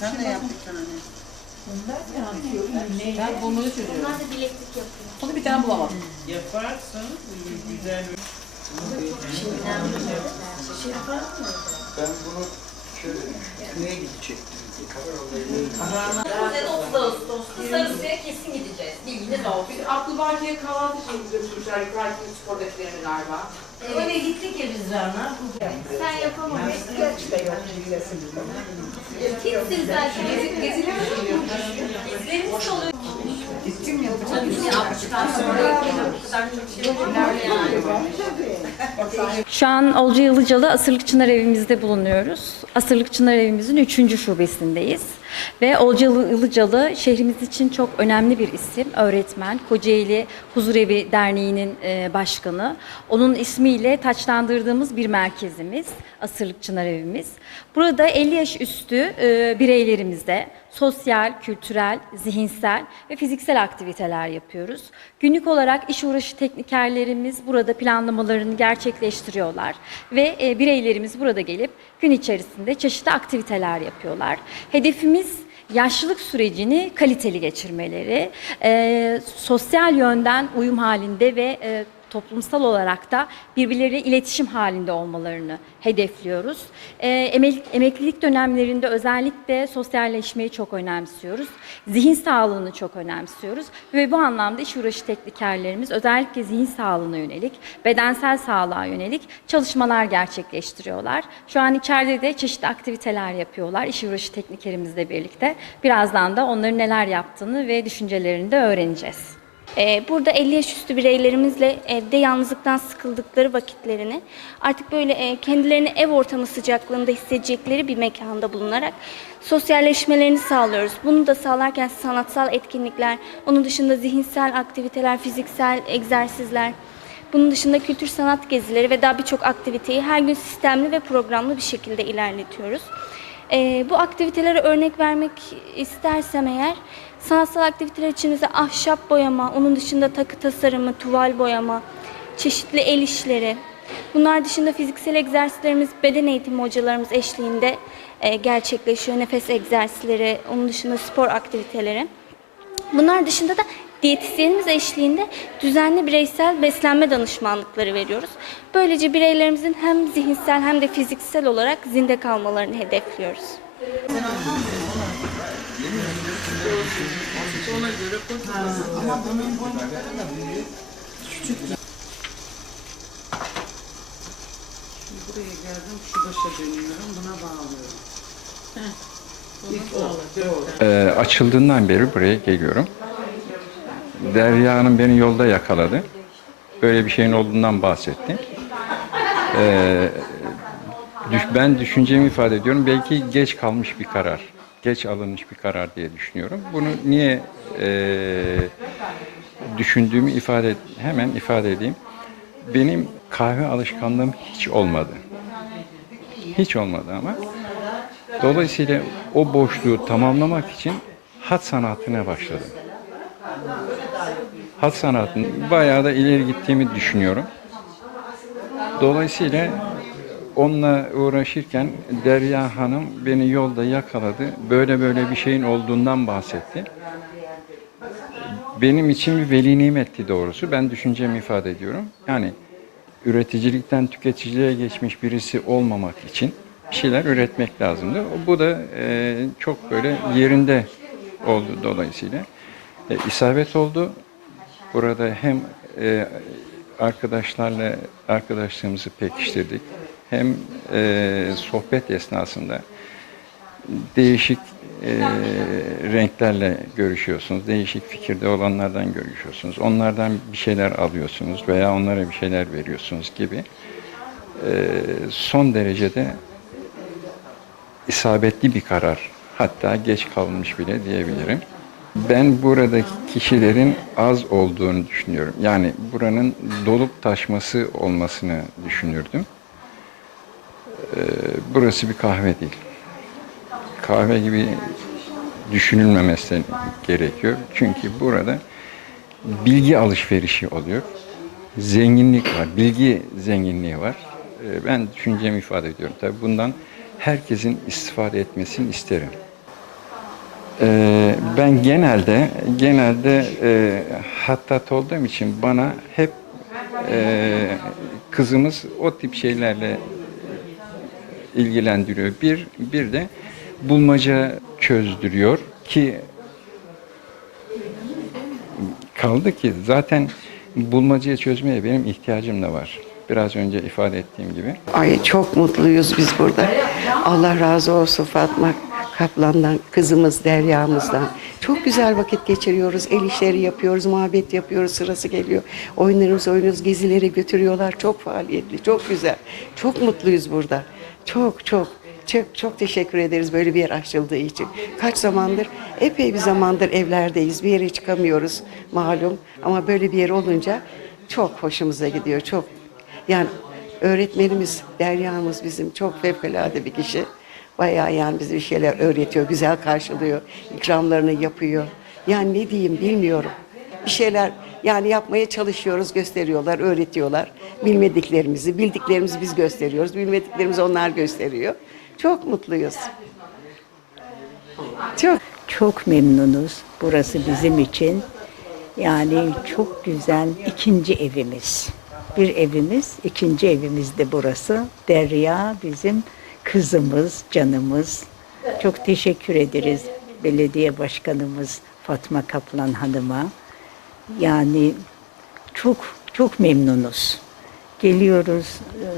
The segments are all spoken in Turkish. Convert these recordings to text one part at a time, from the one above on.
Sen de yap bir tane. Ben bulmalı çözüyorum. Bunlar da bileklik yapıyor. Onu bir tane bulamadım. Yaparsan güzel bir Ben bunu şöyle neye gidecektim? 30 Ağustos'ta Sarısı'ya kesin gideceğiz. Bilginiz olsun. Biz Abdülbaki'ye kahvaltı için götürmüşler. Karşılık spor defterini galiba. Öyle gittik ya biz Rana. Sen yapamadın. Kimsin sen? Gezi, geziler Gezilerimiz oluyor. Gittim ya. Şu an Olca Ilıcalı Asırlık Çınar Evimizde bulunuyoruz. Asırlık Çınar Evimizin 3. şubesindeyiz. Ve Olca Ilıcalı şehrimiz için çok önemli bir isim. Öğretmen, Kocaeli Huzurevi Derneği'nin e, başkanı. Onun ismiyle taçlandırdığımız bir merkezimiz. Asırlık Çınar Evimiz. Burada 50 yaş üstü e, bireylerimizde sosyal, kültürel, zihinsel ve fiziksel aktiviteler yapıyoruz. Günlük olarak iş uğraşı teknikerlerimiz burada planlamalarını gerçekleştiriyorlar ve e, bireylerimiz burada gelip gün içerisinde çeşitli aktiviteler yapıyorlar. Hedefimiz yaşlılık sürecini kaliteli geçirmeleri, e, sosyal yönden uyum halinde ve e, toplumsal olarak da birbirleriyle iletişim halinde olmalarını hedefliyoruz. Emek- emeklilik dönemlerinde özellikle sosyalleşmeyi çok önemsiyoruz. Zihin sağlığını çok önemsiyoruz ve bu anlamda iş uğraşı teknikerlerimiz özellikle zihin sağlığına yönelik, bedensel sağlığa yönelik çalışmalar gerçekleştiriyorlar. Şu an içeride de çeşitli aktiviteler yapıyorlar iş uğraşı teknikerimizle birlikte. Birazdan da onların neler yaptığını ve düşüncelerini de öğreneceğiz. Ee, Burada 50 yaş üstü bireylerimizle evde yalnızlıktan sıkıldıkları vakitlerini artık böyle e, kendilerini ev ortamı sıcaklığında hissedecekleri bir mekanda bulunarak sosyalleşmelerini sağlıyoruz. Bunu da sağlarken sanatsal etkinlikler, onun dışında zihinsel aktiviteler, fiziksel egzersizler, bunun dışında kültür sanat gezileri ve daha birçok aktiviteyi her gün sistemli ve programlı bir şekilde ilerletiyoruz. Ee, bu aktivitelere örnek vermek istersem eğer, sanatsal aktiviteler içinde ahşap boyama, onun dışında takı tasarımı, tuval boyama, çeşitli el işleri. Bunlar dışında fiziksel egzersizlerimiz beden eğitimi hocalarımız eşliğinde e, gerçekleşiyor. Nefes egzersizleri, onun dışında spor aktiviteleri. Bunlar dışında da diyetisyenimiz eşliğinde düzenli bireysel beslenme danışmanlıkları veriyoruz. Böylece bireylerimizin hem zihinsel hem de fiziksel olarak zinde kalmalarını hedefliyoruz. ona buraya geldim, şu başa dönüyorum, buna bağlıyorum. O. Ee, açıldığından beri buraya geliyorum. Derya Hanım beni yolda yakaladı. Böyle bir şeyin olduğundan bahsetti. Ee, düş- ben düşüncemi ifade ediyorum. Belki geç kalmış bir karar. Geç alınmış bir karar diye düşünüyorum. Bunu niye e, düşündüğümü ifade hemen ifade edeyim. Benim kahve alışkanlığım hiç olmadı. Hiç olmadı ama Dolayısıyla o boşluğu tamamlamak için hat sanatına başladım. Hat sanatın bayağı da ileri gittiğimi düşünüyorum. Dolayısıyla onunla uğraşırken Derya Hanım beni yolda yakaladı. Böyle böyle bir şeyin olduğundan bahsetti. Benim için bir veli nimetti doğrusu. Ben düşüncemi ifade ediyorum. Yani üreticilikten tüketiciliğe geçmiş birisi olmamak için bir şeyler üretmek lazımdı. Bu da e, çok böyle yerinde oldu dolayısıyla. E, isabet oldu. Burada hem e, arkadaşlarla arkadaşlığımızı pekiştirdik. Hem e, sohbet esnasında değişik e, renklerle görüşüyorsunuz. Değişik fikirde olanlardan görüşüyorsunuz. Onlardan bir şeyler alıyorsunuz veya onlara bir şeyler veriyorsunuz gibi. E, son derecede isabetli bir karar. Hatta geç kalmış bile diyebilirim. Ben buradaki kişilerin az olduğunu düşünüyorum. Yani buranın dolup taşması olmasını düşünürdüm. Ee, burası bir kahve değil. Kahve gibi düşünülmemesi gerekiyor. Çünkü burada bilgi alışverişi oluyor. Zenginlik var, bilgi zenginliği var. Ee, Ben düşüncemi ifade ediyorum. Tabii bundan herkesin istifade etmesini isterim. Ee, Ben genelde genelde e, hattat olduğum için bana hep e, kızımız o tip şeylerle ilgilendiriyor. Bir bir de bulmaca çözdürüyor ki kaldı ki zaten bulmacayı çözmeye benim ihtiyacım da var. Biraz önce ifade ettiğim gibi. Ay çok mutluyuz biz burada. Allah razı olsun Fatma Kaplan'dan, kızımız Derya'mızdan. Çok güzel vakit geçiriyoruz. El işleri yapıyoruz, muhabbet yapıyoruz. Sırası geliyor. Oyunlarımızı oynuyoruz, gezilere götürüyorlar. Çok faaliyetli, çok güzel. Çok mutluyuz burada. Çok çok. Çok çok teşekkür ederiz böyle bir yer açıldığı için. Kaç zamandır, epey bir zamandır evlerdeyiz. Bir yere çıkamıyoruz malum. Ama böyle bir yer olunca çok hoşumuza gidiyor. Çok yani öğretmenimiz, Derya'mız bizim çok fevkalade bir kişi. Bayağı yani bize bir şeyler öğretiyor, güzel karşılıyor, ikramlarını yapıyor. Yani ne diyeyim bilmiyorum. Bir şeyler yani yapmaya çalışıyoruz, gösteriyorlar, öğretiyorlar. Bilmediklerimizi, bildiklerimizi biz gösteriyoruz, bilmediklerimizi onlar gösteriyor. Çok mutluyuz. Çok. Çok memnunuz. Burası bizim için yani çok güzel ikinci evimiz. Bir evimiz, ikinci evimiz de burası. Derya bizim kızımız, canımız. Çok teşekkür ederiz belediye başkanımız Fatma Kaplan Hanım'a. Yani çok çok memnunuz. Geliyoruz,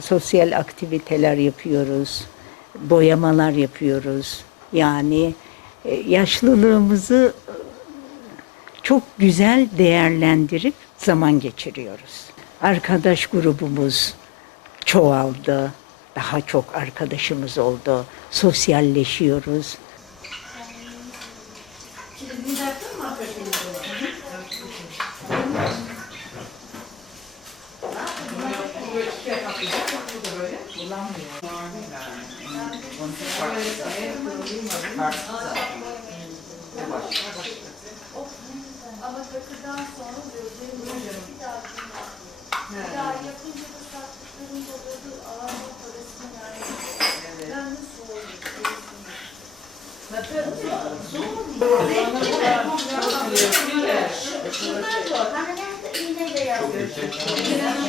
sosyal aktiviteler yapıyoruz, boyamalar yapıyoruz. Yani e, yaşlılığımızı çok güzel değerlendirip zaman geçiriyoruz. Arkadaş grubumuz çoğaldı daha çok arkadaşımız oldu. Sosyalleşiyoruz. Ama takıdan sonra gözlerim Evet. Daha yapınca da sattıklarım oluyordu. Ağabey parasını vermiyordu. Evet. Ben de soğudum. Bakın, soğudum. Renkli mi? Şunlar zor. Hani nerede iğne beyaz.